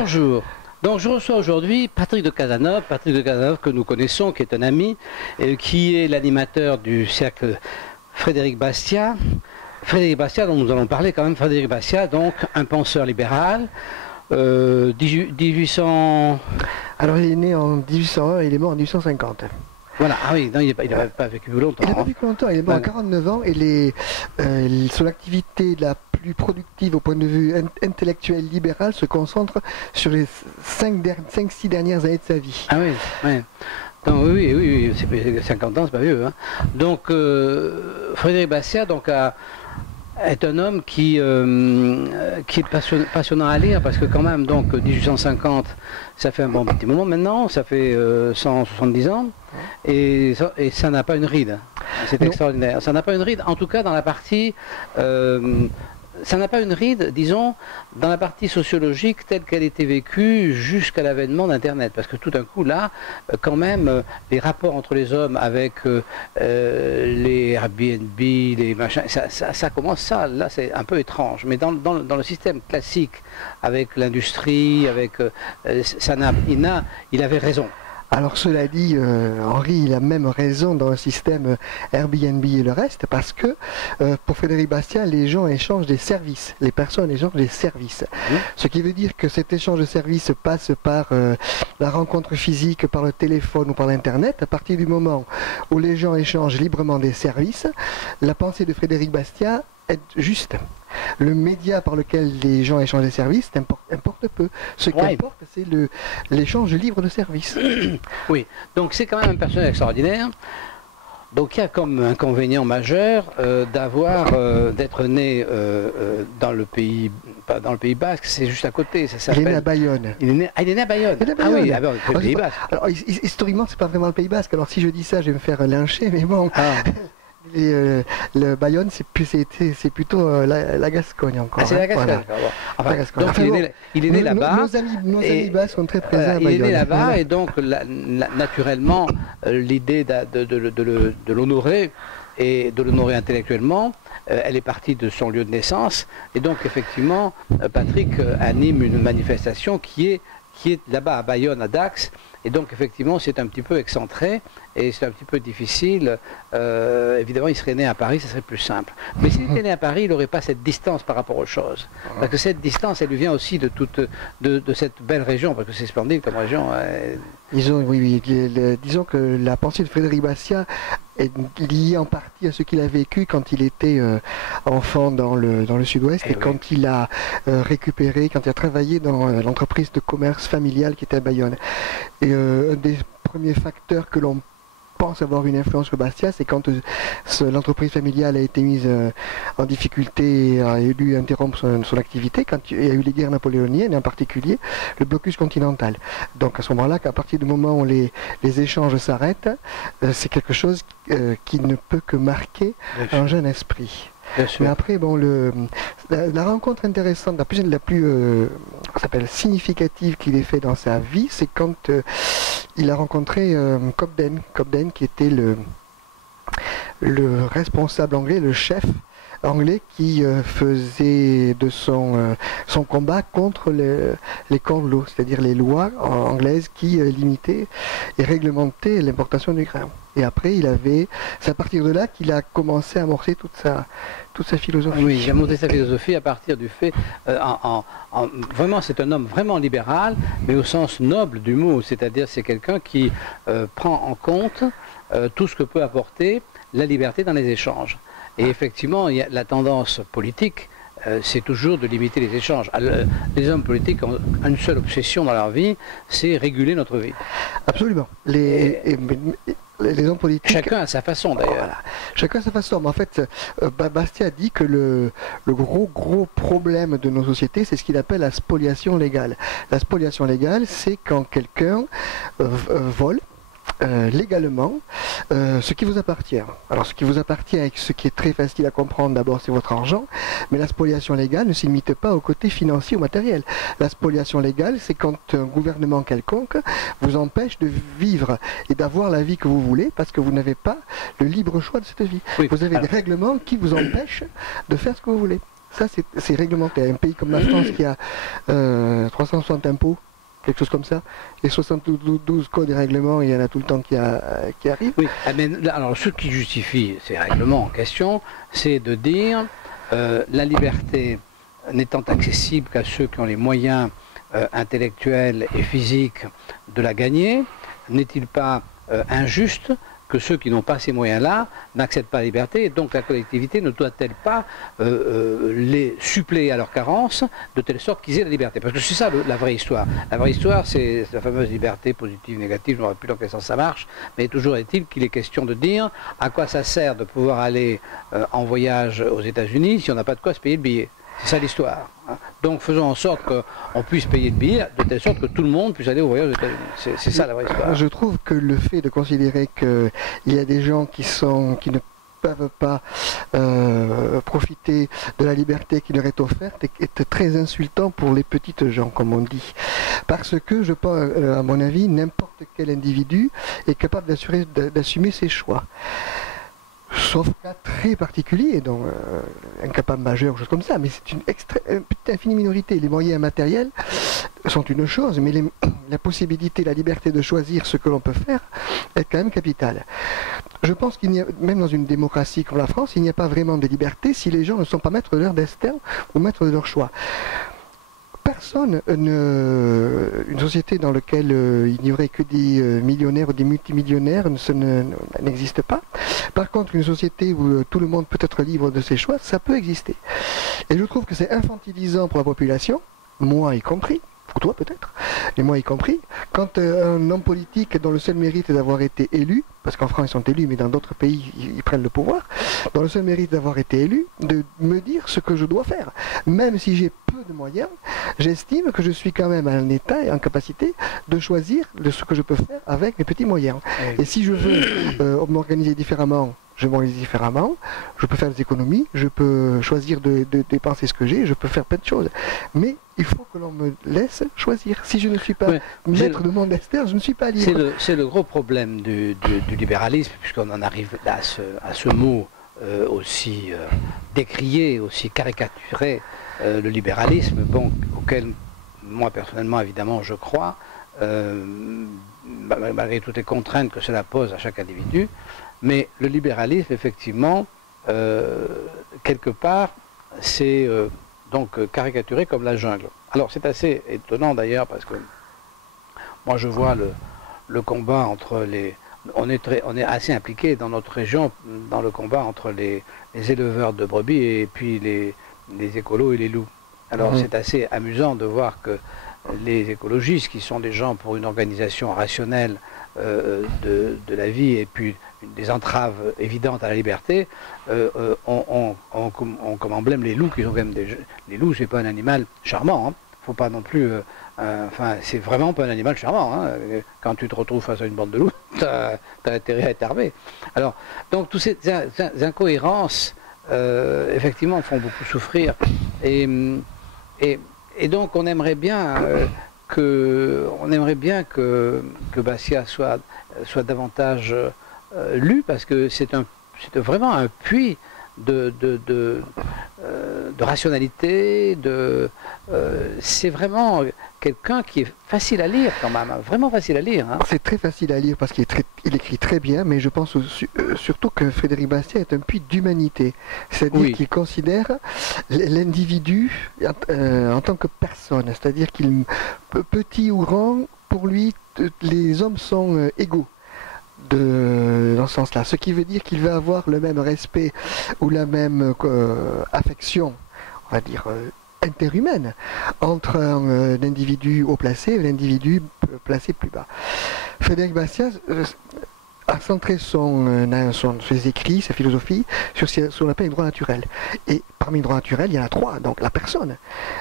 Bonjour. Donc je reçois aujourd'hui Patrick de Cazeneuve, que nous connaissons, qui est un ami, qui est l'animateur du cercle Frédéric Bastiat. Frédéric Bastiat, dont nous allons parler quand même, Frédéric Bastiat, donc un penseur libéral, 1800... Alors il est né en 1801 et il est mort en 1850. Voilà, ah oui, non, il n'a pas vécu longtemps. Il n'a pas vécu longtemps, il est mort à 49 ans et son activité la plus productive au point de vue intellectuel libéral se concentre sur les 5-6 dernières années de sa vie. Ah oui, oui. Donc, oui, 50 ans, c'est pas vieux. Hein. Donc, Frédéric Bastiat est un homme qui est passionnant à lire, parce que quand même, donc, 1850, ça fait un bon petit moment maintenant, ça fait 170 ans, et ça n'a pas une ride. C'est extraordinaire. Ça n'a pas une ride, en tout cas dans la partie... ça n'a pas une ride, disons, dans la partie sociologique telle qu'elle était vécue jusqu'à l'avènement d'Internet. Parce que tout d'un coup, là, quand même, les rapports entre les hommes avec les Airbnb, les machins, ça commence, là, c'est un peu étrange. Mais dans le système classique, avec l'industrie, avec... il avait raison. Alors cela dit, Henri, il a même raison dans le système Airbnb et le reste, parce que pour Frédéric Bastiat, les gens échangent des services, les personnes échangent des services. Ce qui veut dire que cet échange de services passe par la rencontre physique, par le téléphone ou par l'Internet. À partir du moment où les gens échangent librement des services, la pensée de Frédéric Bastiat est juste. Le média par lequel les gens échangent des services importe peu. Ce qui importe, c'est l'échange libre de services. Oui, donc c'est quand même un personnage extraordinaire. Donc il y a comme inconvénient majeur d'être né dans le pays, pas dans le Pays Basque, c'est juste à côté. Ça il est né à Bayonne. Il est né à Bayonne. Ah oui, le Pays Basque. Alors historiquement, c'est pas vraiment le Pays Basque. Alors si je dis ça, je vais me faire lyncher, mais bon. Ah. Le Bayonne, c'est plutôt la Gascogne encore. Ah, c'est la Gascogne. Voilà. Enfin, donc il est né là-bas. Nos amis basques sont très présents à Bayonne. Il est né là-bas et donc naturellement l'idée de l'honorer et de l'honorer intellectuellement, elle est partie de son lieu de naissance. Et donc effectivement, Patrick anime une manifestation qui est là-bas à Bayonne, à Dax. Et donc effectivement c'est un petit peu excentré et c'est un petit peu difficile. Évidemment il serait né à Paris, ça serait plus simple. Mais s'il était né à Paris, il n'aurait pas cette distance par rapport aux choses. Parce que cette distance, elle lui vient aussi de cette belle région, parce que c'est splendide comme région. Disons que la pensée de Frédéric Bastiat est liée en partie à ce qu'il a vécu quand il était enfant dans le sud-ouest et quand il a quand il a travaillé dans l'entreprise de commerce familiale qui était à Bayonne. Et un des premiers facteurs que l'on pense avoir une influence sur Bastiat, c'est quand l'entreprise familiale a été mise en difficulté et a dû interrompre son activité, quand il y a eu les guerres napoléoniennes, et en particulier le blocus continental. Donc à ce moment-là, qu'à partir du moment où les échanges s'arrêtent, c'est quelque chose qui ne peut que marquer un jeune esprit. Mais après, bon, la rencontre intéressante, la plus significative qu'il ait fait dans sa vie, c'est quand il a rencontré Cobden, qui était le responsable anglais, le chef anglais qui faisait de son combat contre les corbeaux, c'est-à-dire les lois anglaises qui limitaient et réglementaient l'importation du grain. Et après, c'est à partir de là qu'il a commencé à amorcer toute sa philosophie. Oui, il a monté sa philosophie à partir du fait... vraiment, c'est un homme vraiment libéral, mais au sens noble du mot. C'est-à-dire, c'est quelqu'un qui prend en compte tout ce que peut apporter la liberté dans les échanges. Et effectivement, la tendance politique, c'est toujours de limiter les échanges. Les hommes politiques ont une seule obsession dans leur vie, c'est réguler notre vie. Absolument. Les hommes politiques... Chacun à sa façon d'ailleurs. Voilà. Chacun à sa façon. Mais en fait, Bastiat dit que le gros problème de nos sociétés, c'est ce qu'il appelle la spoliation légale. La spoliation légale, c'est quand quelqu'un vole légalement ce qui vous appartient. Alors ce qui vous appartient, avec ce qui est très facile à comprendre, d'abord c'est votre argent, mais la spoliation légale ne se limite pas au côté financier ou matériel. La spoliation légale, c'est quand un gouvernement quelconque vous empêche de vivre et d'avoir la vie que vous voulez parce que vous n'avez pas le libre choix de cette vie. Oui. Vous avez des règlements qui vous empêchent de faire ce que vous voulez. Ça, c'est réglementé. Un pays comme la France qui a 360 impôts, quelque chose comme ça, et 72 codes et règlements, il y en a tout le temps qui arrivent. Oui, mais alors ce qui justifie ces règlements en question, c'est de dire la liberté n'étant accessible qu'à ceux qui ont les moyens intellectuels et physiques de la gagner, n'est-il pas injuste que ceux qui n'ont pas ces moyens-là n'accèdent pas à la liberté, et donc la collectivité ne doit-elle pas les suppléer à leur carence, de telle sorte qu'ils aient la liberté? Parce que c'est ça la vraie histoire. La vraie histoire, c'est la fameuse liberté positive, négative, je ne sais plus dans quel sens ça marche, mais toujours est-il qu'il est question de dire à quoi ça sert de pouvoir aller en voyage aux États-Unis si on n'a pas de quoi se payer le billet. C'est ça l'histoire. Hein. Donc faisons en sorte qu'on puisse payer le billet de telle sorte que tout le monde puisse aller au voyage aux États-Unis. C'est ça la vraie histoire. Je trouve que le fait de considérer qu'il y a des gens qui ne peuvent pas profiter de la liberté qui leur est offerte est très insultant pour les petites gens, comme on dit. Parce que, je pense, à mon avis, n'importe quel individu est capable d'assumer ses choix. Sauf cas très particulier, donc incapable majeur, chose comme ça, mais c'est une petite infinie minorité. Les moyens matériels sont une chose, mais la possibilité, la liberté de choisir ce que l'on peut faire est quand même capitale. Je pense qu'il n'y a, même dans une démocratie comme la France, il n'y a pas vraiment de liberté si les gens ne sont pas maîtres de leur destin ou maîtres de leur choix. Personne, une société dans laquelle il n'y aurait que des millionnaires ou des multimillionnaires, n'existe pas. Par contre, une société où tout le monde peut être libre de ses choix, ça peut exister. Et je trouve que c'est infantilisant pour la population, moi y compris, pour toi peut-être, et moi y compris, quand un homme politique dont le seul mérite est d'avoir été élu, parce qu'en France ils sont élus, mais dans d'autres pays ils prennent le pouvoir, dont le seul mérite d'avoir été élu, de me dire ce que je dois faire. Même si j'ai peu de moyens, j'estime que je suis quand même en état et en capacité de choisir ce que je peux faire avec mes petits moyens. Et si je veux m'organiser différemment, je m'organise différemment, je peux faire des économies, je peux choisir de dépenser ce que j'ai, je peux faire plein de choses. Mais il faut que l'on me laisse choisir. Si je ne suis pas maître de mon destin, je ne suis pas libre. C'est le gros problème du libéralisme, puisqu'on en arrive à ce mot aussi décrié, aussi caricaturé, le libéralisme, bon, auquel moi personnellement évidemment je crois, malgré toutes les contraintes que cela pose à chaque individu. Mais le libéralisme, effectivement, quelque part, c'est donc caricaturé comme la jungle. Alors c'est assez étonnant d'ailleurs, parce que moi je vois le combat entre les... On est assez impliqué dans notre région dans le combat entre les éleveurs de brebis et puis les écolos et les loups. Alors c'est assez amusant de voir que les écologistes, qui sont des gens pour une organisation rationnelle de la vie et puis des entraves évidentes à la liberté, ont comme emblème les loups, qui sont quand même les loups, c'est pas un animal charmant, hein. Faut pas non plus, enfin, c'est vraiment pas un animal charmant, hein. Quand tu te retrouves face à une bande de loups, t'as intérêt à être armé. Alors, donc toutes ces incohérences, effectivement, font beaucoup souffrir, et donc on aimerait bien que Basquiat soit davantage lu, parce que c'est vraiment un puits de rationalité, c'est vraiment quelqu'un qui est facile à lire quand même, vraiment facile à lire. Hein. C'est très facile à lire parce qu'il écrit très bien, mais je pense surtout que Frédéric Bastiat est un puits d'humanité, c'est-à-dire qu'il considère l'individu en tant que personne, c'est-à-dire qu'il, petit ou grand, pour lui, les hommes sont égaux. Dans ce sens-là, ce qui veut dire qu'il va avoir le même respect ou la même affection, on va dire interhumaine, entre un individu haut placé et un individu placé plus bas. Frédéric Bastiat a centré ses écrits, sa philosophie, sur ce qu'on appelle les droits naturels. Et parmi les droits naturels, il y en a trois. Donc la personne.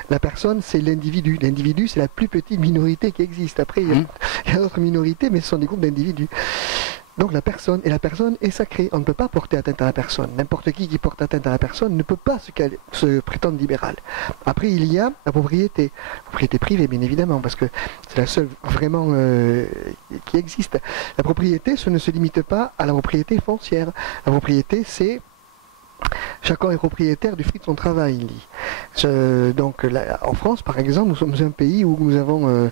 La personne, c'est l'individu. L'individu, c'est la plus petite minorité qui existe. Après, il y a d'autres minorités, mais ce sont des groupes d'individus. Donc la personne, et la personne est sacrée. On ne peut pas porter atteinte à la personne. N'importe qui porte atteinte à la personne ne peut pas se prétendre libéral. Après, il y a la propriété privée, bien évidemment, parce que c'est la seule vraiment qui existe. La propriété, ce ne se limite pas à la propriété foncière. La propriété, c'est Chacun est propriétaire du fruit de son travail, il dit. Donc là, en France, par exemple, nous sommes un pays où nous avons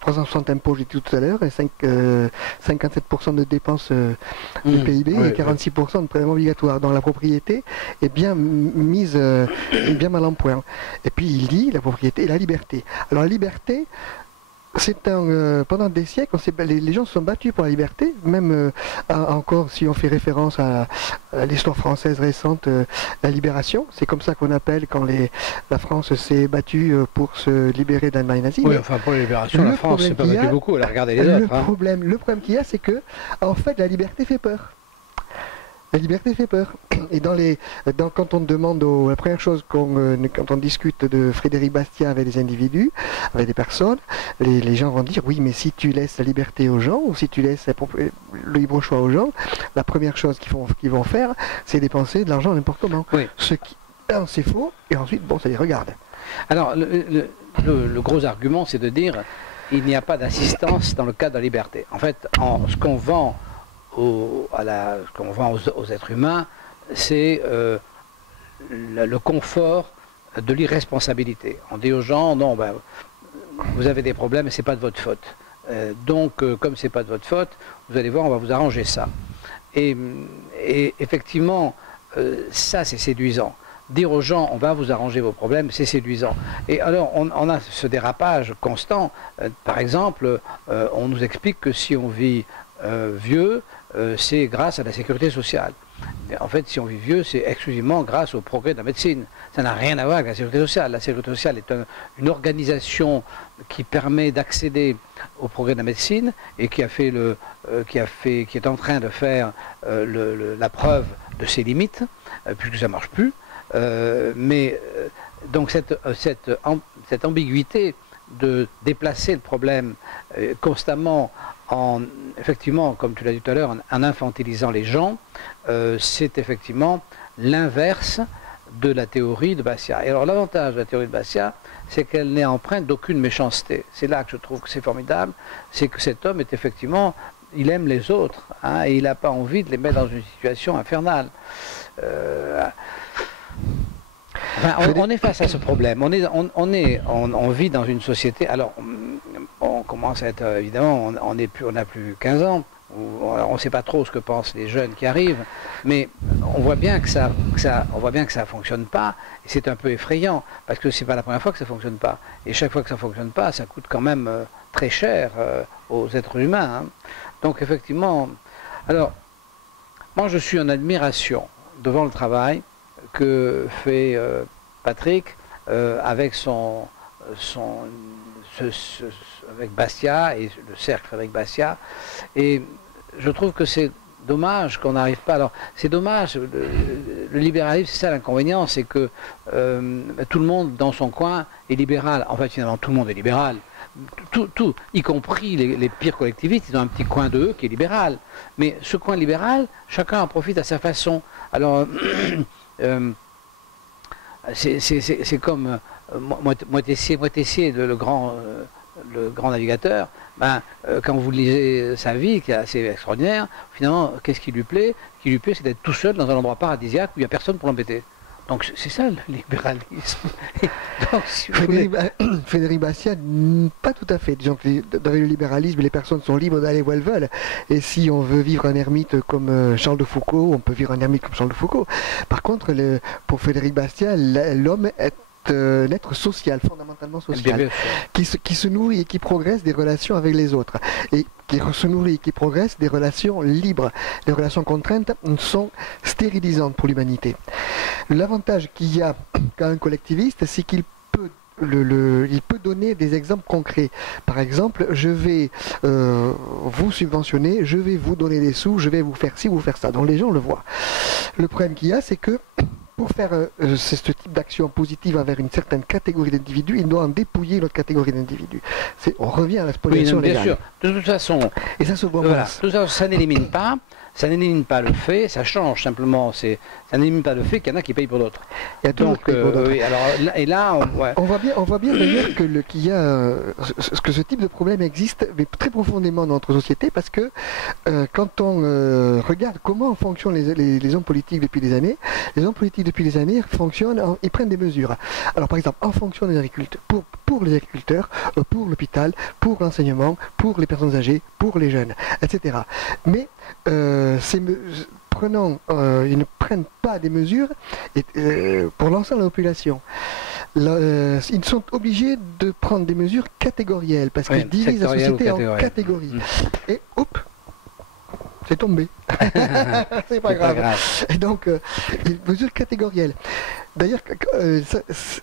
360 impôts, j'ai dit tout à l'heure, et 57% de dépenses du PIB et 46% de prélèvements obligatoires. Donc la propriété est bien mise, bien mal en point. Et puis il dit la propriété et la liberté. Alors la liberté, pendant des siècles, les gens se sont battus pour la liberté, même encore si on fait référence à l'histoire française récente, la libération. C'est comme ça qu'on appelle quand la France s'est battue pour se libérer de l'Allemagne nazie. Oui, enfin pour la libération, la France s'est pas battue beaucoup, elle a regardé les autres. Le problème qu'il y a, c'est que, en fait, la liberté fait peur. La liberté fait peur. Et quand on demande, la première chose quand on discute de Frédéric Bastiat avec des individus, avec des personnes, les gens vont dire oui, mais si tu laisses la liberté aux gens, ou si tu laisses le libre choix aux gens, la première chose qu'ils vont faire, c'est dépenser de l'argent n'importe comment. Oui. Ce qui, c'est faux, et ensuite, bon, ça les regarde. Alors, le gros argument, c'est de dire il n'y a pas d'assistance dans le cas de la liberté. En fait, ce qu'on vend aux êtres humains, c'est le confort de l'irresponsabilité. On dit aux gens, non, ben, vous avez des problèmes et c'est pas de votre faute. Donc, comme c'est pas de votre faute, vous allez voir, on va vous arranger ça. Et effectivement, ça c'est séduisant. Dire aux gens, on va vous arranger vos problèmes, c'est séduisant. Et alors, on a ce dérapage constant. Par exemple, on nous explique que si on vit vieux, c'est grâce à la sécurité sociale. Mais en fait, si on vit vieux, c'est exclusivement grâce au progrès de la médecine. Ça n'a rien à voir avec la sécurité sociale. La sécurité sociale est une organisation qui permet d'accéder au progrès de la médecine et qui est en train de faire la preuve de ses limites, puisque ça ne marche plus. Donc cette ambiguïté de déplacer le problème constamment effectivement, comme tu l'as dit tout à l'heure, en infantilisant les gens, c'est effectivement l'inverse de la théorie de Bastiat. Et alors l'avantage de la théorie de Bastiat, c'est qu'elle n'est empreinte d'aucune méchanceté. C'est là que je trouve que c'est formidable, c'est que cet homme est effectivement, il aime les autres, hein, et il n'a pas envie de les mettre dans une situation infernale. Enfin, on est face à ce problème. On vit dans une société. Alors, on commence à être évidemment, on n'a plus 15 ans. On ne sait pas trop ce que pensent les jeunes qui arrivent, mais on voit bien que ça fonctionne pas. Et c'est un peu effrayant parce que c'est pas la première fois que ça fonctionne pas. Et chaque fois que ça fonctionne pas, ça coûte quand même très cher aux êtres humains. Hein. Donc effectivement, alors moi je suis en admiration devant le travail que fait Patrick avec avec Bastiat et le cercle Frédéric Bastiat, et je trouve que c'est dommage qu'on n'arrive pas. Alors c'est dommage, le libéralisme, c'est ça l'inconvénient, c'est que tout le monde dans son coin est libéral. En fait, finalement, tout le monde est libéral. Tout, y compris les pires collectivistes, ils ont un petit coin de eux qui est libéral. Mais ce coin libéral, chacun en profite à sa façon. Alors, c'est comme Moitessier, le grand navigateur, ben, quand vous lisez sa vie, qui est assez extraordinaire, finalement, qu'est-ce qui lui plaît? Ce qui lui plaît, c'est d'être tout seul dans un endroit paradisiaque où il n'y a personne pour l'embêter. Donc c'est ça le libéralisme. Donc, si Frédéric Bastiat, pas tout à fait. Disons que dans le libéralisme, les personnes sont libres d'aller où elles veulent. Et si on veut vivre un ermite comme Charles de Foucault, on peut vivre un ermite comme Charles de Foucault. Par contre, pour Frédéric Bastiat, l'homme est un être social, fondamentalement social, qui se nourrit et qui progresse des relations avec les autres, et qui se nourrit et qui progresse des relations libres. Les relations contraintes sont stérilisantes pour l'humanité. L'avantage qu'il y a qu'à un collectiviste, c'est qu'il peut il peut donner des exemples concrets. Par exemple, je vais vous subventionner, je vais vous donner des sous, je vais vous faire ci, vous faire ça. Donc les gens le voient. Le problème qu'il y a, c'est que pour faire ce type d'action positive envers une certaine catégorie d'individus, il doit en dépouiller notre catégorie d'individus. On revient à la spoliation légale. Bien sûr. De toute façon, et ça se voit voilà, tout ça, ça n'élimine pas. ça n'élimine pas le fait, ça change simplement, ça n'élimine pas le fait qu'il y en a qui payent pour d'autres. Il y a donc, oui, alors, et là, on voit bien d'ailleurs qu'il y a que ce type de problème existe, mais très profondément dans notre société, parce que quand on regarde comment fonctionnent les hommes politiques depuis des années, les hommes politiques depuis des années fonctionnent, ils prennent des mesures. Alors par exemple, en fonction des agriculteurs, pour les agriculteurs, pour l'hôpital, pour l'enseignement, pour les personnes âgées, pour les jeunes, etc. Mais ils ne prennent pas des mesures pour l'ensemble de la population. Ils sont obligés de prendre des mesures catégorielles parce qu'ils divisent la société en catégories. Et hop, c'est tombé. C'est pas grave. Et donc, une mesure catégorielle. D'ailleurs,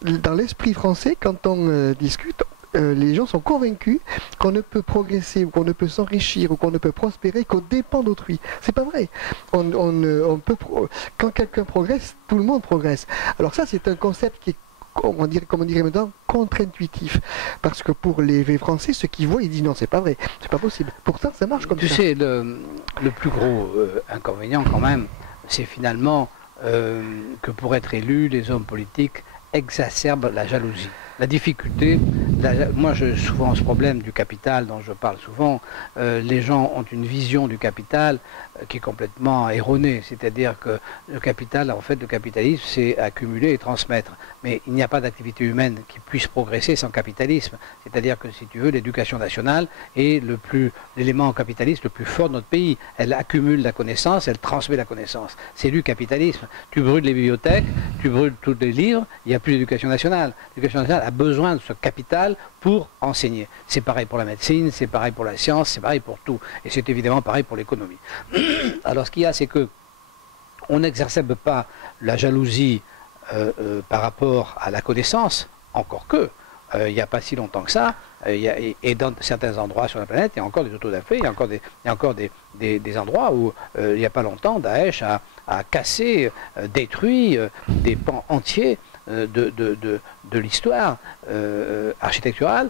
dans l'esprit français, quand on discute, les gens sont convaincus qu'on ne peut progresser, ou qu'on ne peut s'enrichir, ou qu'on ne peut prospérer qu'au dépens d'autrui. C'est pas vrai. Quand quelqu'un progresse, tout le monde progresse. Alors ça, c'est un concept qui est, comment on dirait maintenant, contre-intuitif. Parce que pour les Français, ceux qui voient, ils disent non, c'est pas vrai, c'est pas possible. Pourtant, ça marche comme ça. Tu sais, le plus gros inconvénient quand même, c'est finalement que pour être élus, les hommes politiques exacerbent la jalousie. La difficulté, moi j'ai souvent ce problème du capital dont je parle souvent, les gens ont une vision du capital qui est complètement erronée, c'est-à-dire que le capital, en fait le capitalisme c'est accumuler et transmettre, mais il n'y a pas d'activité humaine qui puisse progresser sans capitalisme, c'est-à-dire que si tu veux l'éducation nationale est l'élément capitaliste le plus fort de notre pays, elle accumule la connaissance, elle transmet la connaissance, c'est du capitalisme, tu brûles les bibliothèques, tu brûles tous les livres, il n'y a plus d'éducation nationale, l'éducation nationale a besoin de ce capital pour enseigner. C'est pareil pour la médecine, c'est pareil pour la science, c'est pareil pour tout. Et c'est évidemment pareil pour l'économie. Alors ce qu'il y a, c'est que on n'exerce pas la jalousie par rapport à la connaissance, encore que, il n'y a pas si longtemps que ça, et dans certains endroits sur la planète, il y a encore des autodafés, il y a encore des endroits où, il n'y a pas longtemps, Daesh a cassé, détruit des pans entiers de l'histoire architecturale.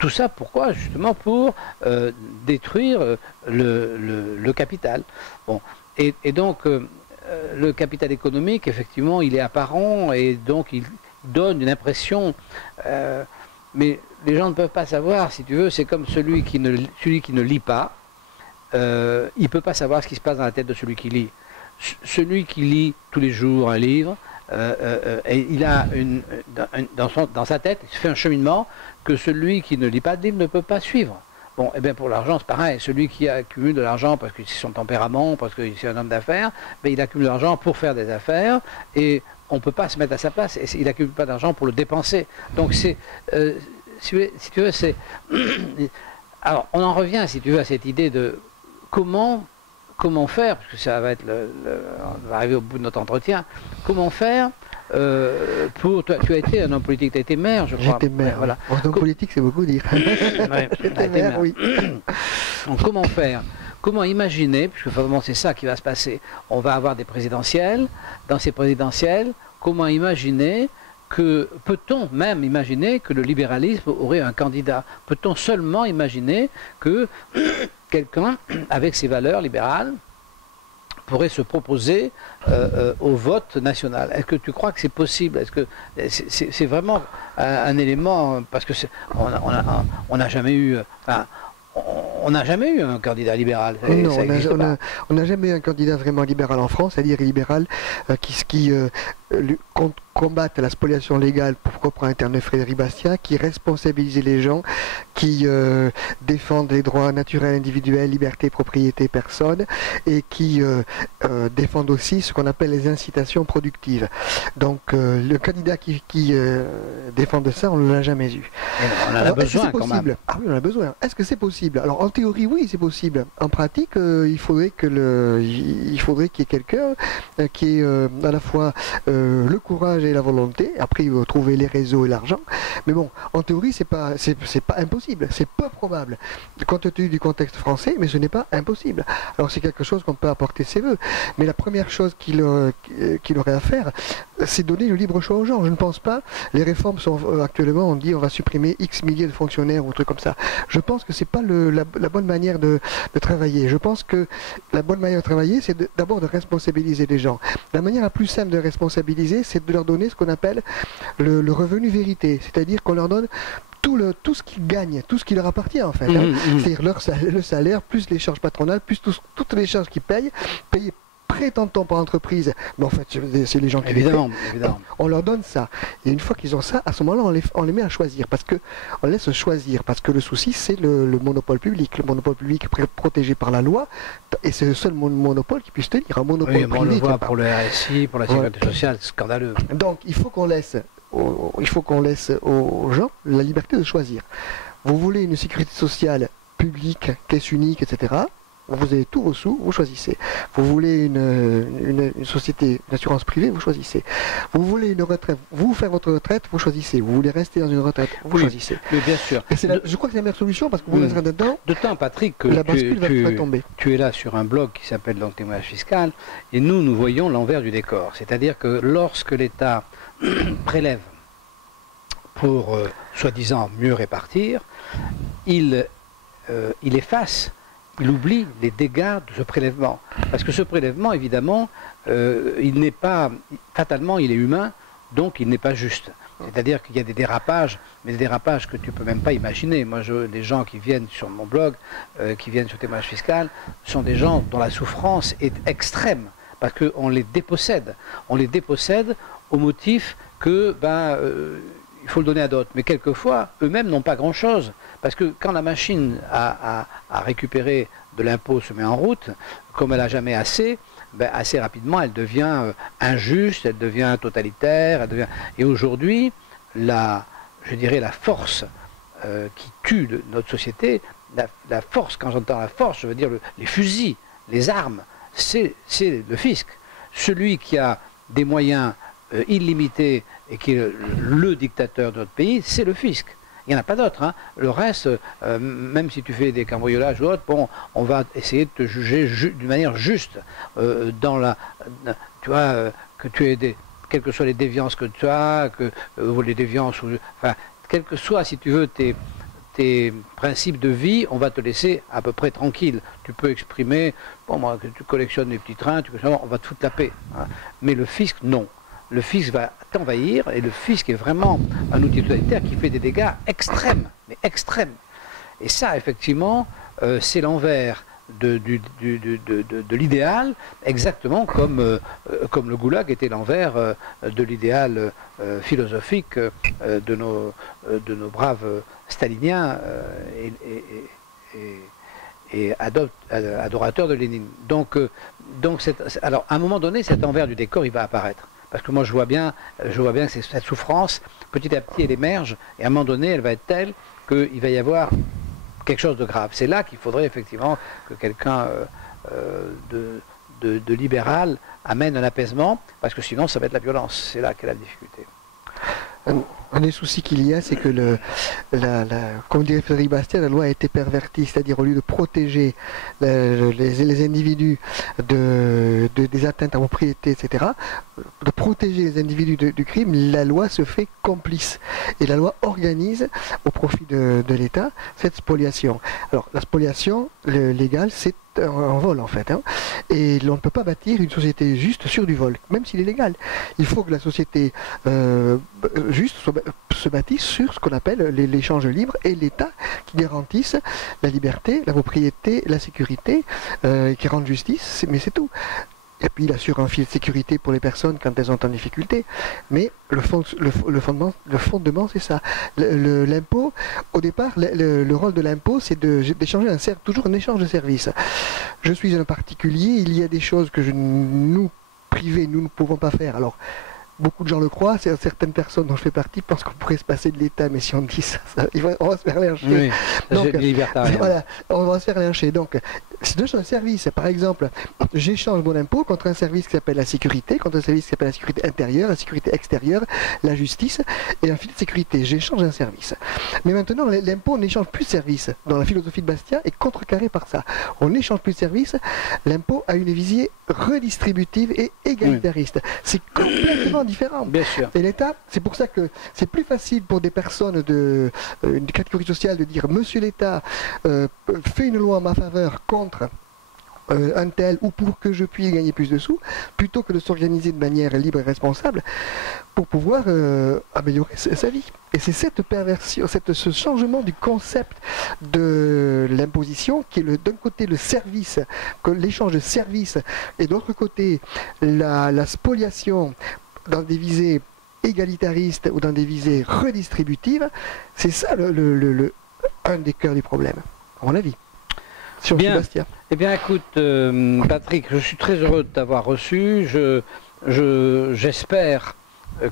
Tout ça pourquoi? Justement pour détruire le capital. Bon. Et donc le capital économique, effectivement, il est apparent et donc il donne une impression, mais les gens ne peuvent pas savoir, si tu veux, c'est comme celui qui ne lit pas, il ne peut pas savoir ce qui se passe dans la tête de celui qui lit. Celui qui lit tous les jours un livre, et il a dans sa tête, il se fait un cheminement que celui qui ne lit pas de livre ne peut pas suivre. Bon, et bien pour l'argent, c'est pareil. Celui qui accumule de l'argent parce que c'est son tempérament, parce que c'est un homme d'affaires, ben, il accumule de l'argent pour faire des affaires et on ne peut pas se mettre à sa place. Et il n'accumule pas d'argent pour le dépenser. Donc c'est, si tu veux, c'est... Alors on en revient, si tu veux, à cette idée de comment faire, parce que ça va être on va arriver au bout de notre entretien, comment faire pour... Tu as été un homme politique, tu as été maire, je crois. J'étais maire, voilà. Homme politique, c'est beaucoup dire. Ouais, j'étais maire, oui. Donc comment faire? Comment imaginer, puisque vraiment c'est ça qui va se passer, on va avoir des présidentielles, dans ces présidentielles, comment imaginer que, peut-on même imaginer que le libéralisme aurait un candidat? Peut-on seulement imaginer que quelqu'un avec ses valeurs libérales pourrait se proposer au vote national? Est-ce que tu crois que c'est possible? Est-ce que c'est vraiment un élément, parce que on n'a jamais eu... Enfin, on n'a jamais eu un candidat libéral. Non, on n'a jamais eu un candidat vraiment libéral en France, c'est-à-dire libéral qui combattent la spoliation légale pour reprendre un terme de Frédéric Bastiat, qui responsabilisent les gens, qui défendent les droits naturels individuels, liberté, propriété, personne, et qui défendent aussi ce qu'on appelle les incitations productives. Donc le candidat qui défend de ça, on ne l'a jamais eu. On en a besoin quand même. Ah oui, on en a besoin. Est-ce que c'est possible? Alors en théorie, oui, c'est possible. En pratique, il faudrait qu'il y ait quelqu'un qui ait à la fois le courage et la volonté. Après, il faut trouver les réseaux et l'argent. Mais bon, en théorie, c'est pas impossible. C'est peu probable, compte tenu du contexte français, mais ce n'est pas impossible. Alors c'est quelque chose qu'on peut apporter ses voeux. Mais la première chose qu'il aurait à faire, c'est donner le libre choix aux gens. Je ne pense pas. Les réformes sont actuellement, on dit on va supprimer X milliers de fonctionnaires ou trucs comme ça. Je pense que c'est pas la bonne manière de travailler. Je pense que la bonne manière de travailler, c'est d'abord de responsabiliser les gens. La manière la plus simple de responsabiliser, c'est de leur donner ce qu'on appelle le revenu vérité. C'est-à-dire qu'on leur donne tout ce qu'ils gagnent, tout ce qui leur appartient en fait. C'est-à-dire le salaire, plus les charges patronales, plus toutes les charges qu'ils payent prétend-on par l'entreprise, mais en fait c'est les gens qui évidemment. On leur donne ça. Et une fois qu'ils ont ça, à ce moment-là, on les met à choisir. On laisse choisir. Parce que le souci, c'est le monopole public. Le monopole public est protégé par la loi. Et c'est le seul monopole qui puisse tenir. Un monopole privé. On le voit pour le RSI, pour la sécurité sociale, c'est scandaleux. Donc il faut qu'on laisse aux gens la liberté de choisir. Vous voulez une sécurité sociale publique, caisse unique, etc. Vous avez tous vos sous, vous choisissez. Vous voulez une société d'assurance privée, vous choisissez. Vous voulez une retraite, vous faire votre retraite, vous choisissez. Vous voulez rester dans une retraite, vous choisissez. Oui, bien sûr. Je crois que c'est la meilleure solution parce que vous laisserez dedans. De temps, Patrick, que la bascule va tomber. Tu es là sur un blog qui s'appelle donc Témoignage fiscal, et nous voyons l'envers du décor. C'est-à-dire que lorsque l'État prélève pour soi-disant mieux répartir, il efface. Il oublie les dégâts de ce prélèvement. Parce que ce prélèvement, évidemment, il n'est pas, fatalement, il est humain, donc il n'est pas juste. C'est-à-dire qu'il y a des dérapages, mais des dérapages que tu ne peux même pas imaginer. Moi, des gens qui viennent sur mon blog, qui viennent sur Témoignage fiscal, sont des gens dont la souffrance est extrême, parce qu'on les dépossède. On les dépossède au motif que, il faut le donner à d'autres. Mais quelquefois, eux-mêmes n'ont pas grand-chose. Parce que quand la machine à récupérer de l'impôt se met en route, comme elle n'a jamais assez, assez rapidement, elle devient injuste, elle devient totalitaire. Et aujourd'hui, je dirais la force qui tue notre société, la force, quand j'entends la force, je veux dire les fusils, les armes, c'est le fisc. Celui qui a des moyens illimité et qui est le dictateur de notre pays, c'est le fisc. Il n'y en a pas d'autre. Hein. Le reste, même si tu fais des cambriolages ou autre, bon, on va essayer de te juger d'une manière juste. Tu vois, que tu aies quelles que soient les déviances que tu as, les déviances, enfin, quels que soient, si tu veux, tes principes de vie, on va te laisser à peu près tranquille. Tu peux exprimer, bon, moi, que tu collectionnes des petits trains, on va te foutre la paix. Hein. Mais le fisc, non. Le fisc va t'envahir et le fisc est vraiment un outil totalitaire qui fait des dégâts extrêmes, mais extrêmes. Et ça, effectivement, c'est l'envers de l'idéal, exactement comme le goulag était l'envers de l'idéal philosophique de nos braves staliniens et adorateurs de Lénine. Donc alors, à un moment donné, cet envers du décor, il va apparaître. Parce que moi, je vois bien que cette souffrance, petit à petit, elle émerge, et à un moment donné, elle va être telle qu'il va y avoir quelque chose de grave. C'est là qu'il faudrait effectivement que quelqu'un de libéral amène un apaisement, parce que sinon, ça va être la violence. C'est là qu'est la difficulté. Un des soucis qu'il y a, c'est que comme dirait Frédéric Bastiat, la loi a été pervertie, c'est-à-dire au lieu de protéger les individus des atteintes à propriété, etc., de protéger les individus du crime, la loi se fait complice. Et la loi organise, au profit de l'État, cette spoliation. Alors, la spoliation légale, c'est un vol en fait. Hein. Et on ne peut pas bâtir une société juste sur du vol, même s'il est légal. Il faut que la société juste se bâtisse sur ce qu'on appelle l'échange libre et l'État qui garantisse la liberté, la propriété, la sécurité, qui rende justice, mais c'est tout. Et puis il assure un filet de sécurité pour les personnes quand elles sont en difficulté. Mais le fondement, c'est ça. L'impôt, au départ, le rôle de l'impôt, c'est d'échanger toujours un échange de services. Je suis un particulier, il y a des choses que nous, privés, nous ne pouvons pas faire. Alors, beaucoup de gens le croient, certaines personnes dont je fais partie pensent qu'on pourrait se passer de l'État, mais si on dit ça on va se faire lyncher. Oui, donc, voilà, on va se faire lyncher. Donc, c'est un service. Par exemple, j'échange mon impôt contre un service qui s'appelle la sécurité, contre un service qui s'appelle la sécurité intérieure, la sécurité extérieure, la justice et un filet de sécurité. J'échange un service. Mais maintenant, l'impôt, on n'échange plus de service. Dans la philosophie de Bastia est contrecarré par ça. On n'échange plus de service. L'impôt a une visée redistributive et égalitariste. C'est complètement différent. Bien sûr. Et l'État, c'est pour ça que c'est plus facile pour des personnes d'une catégorie sociale de dire Monsieur l'État fait une loi en ma faveur contre un tel ou pour que je puisse gagner plus de sous, plutôt que de s'organiser de manière libre et responsable pour pouvoir améliorer sa vie. Et c'est cette perversion, ce changement du concept de l'imposition qui est d'un côté le service, l'échange de services, et de l'autre côté la spoliation dans des visées égalitaristes ou dans des visées redistributives, c'est ça un des cœurs du problème, à mon avis. Sur bien. Eh bien, écoute, Patrick, je suis très heureux de t'avoir reçu. J'espère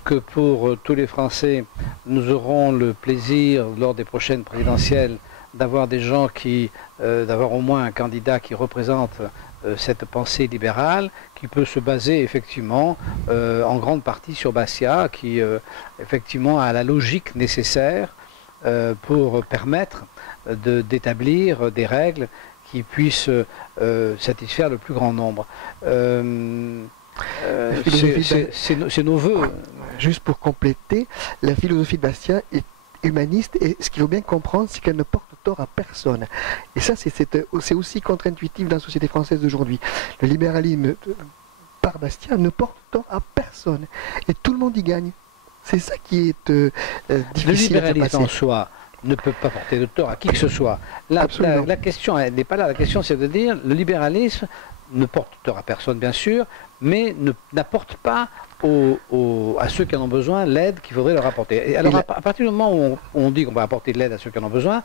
que pour tous les Français, nous aurons le plaisir, lors des prochaines présidentielles, d'avoir des gens d'avoir au moins un candidat qui représente cette pensée libérale, qui peut se baser effectivement en grande partie sur Bastia, qui effectivement a la logique nécessaire pour permettre d'établir des règles qui puissent satisfaire le plus grand nombre. C'est nos voeux. Juste pour compléter, la philosophie de Bastia est humaniste et ce qu'il faut bien comprendre, c'est qu'elle ne porte tort à personne. Et ça, c'est aussi contre-intuitif dans la société française d'aujourd'hui. Le libéralisme par Bastia ne porte tort à personne. Et tout le monde y gagne. C'est ça qui est difficile à faire passer. Le libéralisme en soi ne peut pas porter de tort à qui que ce soit. La question, elle n'est pas là. La question, c'est de dire le libéralisme ne porte tort à personne, bien sûr, mais n'apporte pas à ceux qui en ont besoin l'aide qu'il faudrait leur apporter. Et alors, à partir du moment où on dit qu'on va apporter de l'aide à ceux qui en ont besoin,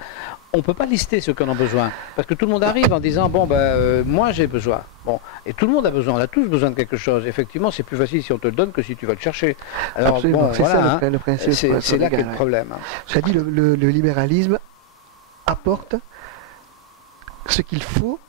on ne peut pas lister ceux qui en ont besoin. Parce que tout le monde arrive en disant, bon, moi j'ai besoin. Bon, et tout le monde a besoin, on a tous besoin de quelque chose. Effectivement, c'est plus facile si on te le donne que si tu vas le chercher. Alors, absolument, bon, c'est voilà, ça le principe. C'est là qu'est le problème. Ça dit, le libéralisme apporte ce qu'il faut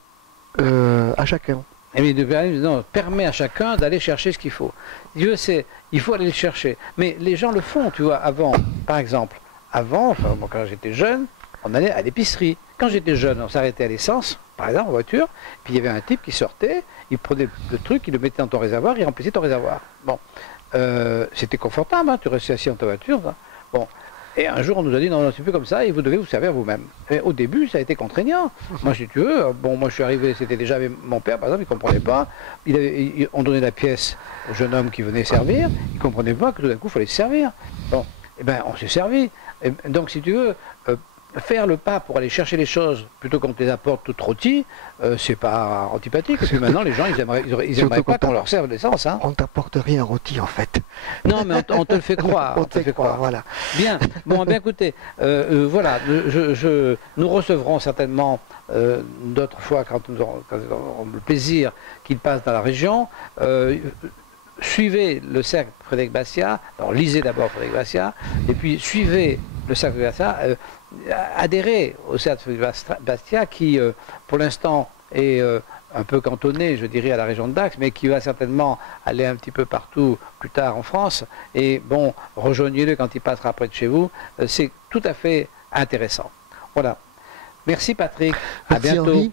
à chacun. Et le libéralisme permet à chacun d'aller chercher ce qu'il faut. Dieu sait, il faut aller le chercher. Mais les gens le font, tu vois, avant, par exemple. Avant, quand j'étais jeune, on allait à l'épicerie. Quand j'étais jeune, on s'arrêtait à l'essence, par exemple, en voiture, puis il y avait un type qui sortait, il prenait le truc, il le mettait dans ton réservoir, il remplissait ton réservoir. Bon, c'était confortable, hein, tu restais assis dans ta voiture. Hein. Bon. Et un jour, on nous a dit, non, c'est plus comme ça, et vous devez vous servir vous-même. Au début, ça a été contraignant. Moi, si tu veux, bon, moi, je suis arrivé, c'était déjà mon père, par exemple, il ne comprenait pas. On donnait la pièce au jeune homme qui venait servir, il ne comprenait pas que tout d'un coup, il fallait se servir. Bon, eh bien, on s'est servi. Et donc, si tu veux, faire le pas pour aller chercher les choses plutôt qu'on te les apporte toutes rôties, c'est pas antipathique. Parce que maintenant, les gens, ils aimeraient pas qu'on leur serve l'essence. Hein. On t'apporte rien rôti, en fait. Non, mais on te le fait croire. On te fait croire, voilà. Bien. Bon, bien écoutez, voilà, nous recevrons certainement d'autres fois, quand nous aurons le plaisir qu'il passe dans la région. Suivez le cercle Frédéric Bastia, alors lisez d'abord Frédéric Bastia, et puis suivez le cercle Bastia, adhérez au cercle Bastia qui, pour l'instant, est un peu cantonné, je dirais, à la région de Dax, mais qui va certainement aller un petit peu partout plus tard en France. Et bon, rejoignez-le quand il passera près de chez vous, c'est tout à fait intéressant. Voilà. Merci Patrick, à bientôt. Henri.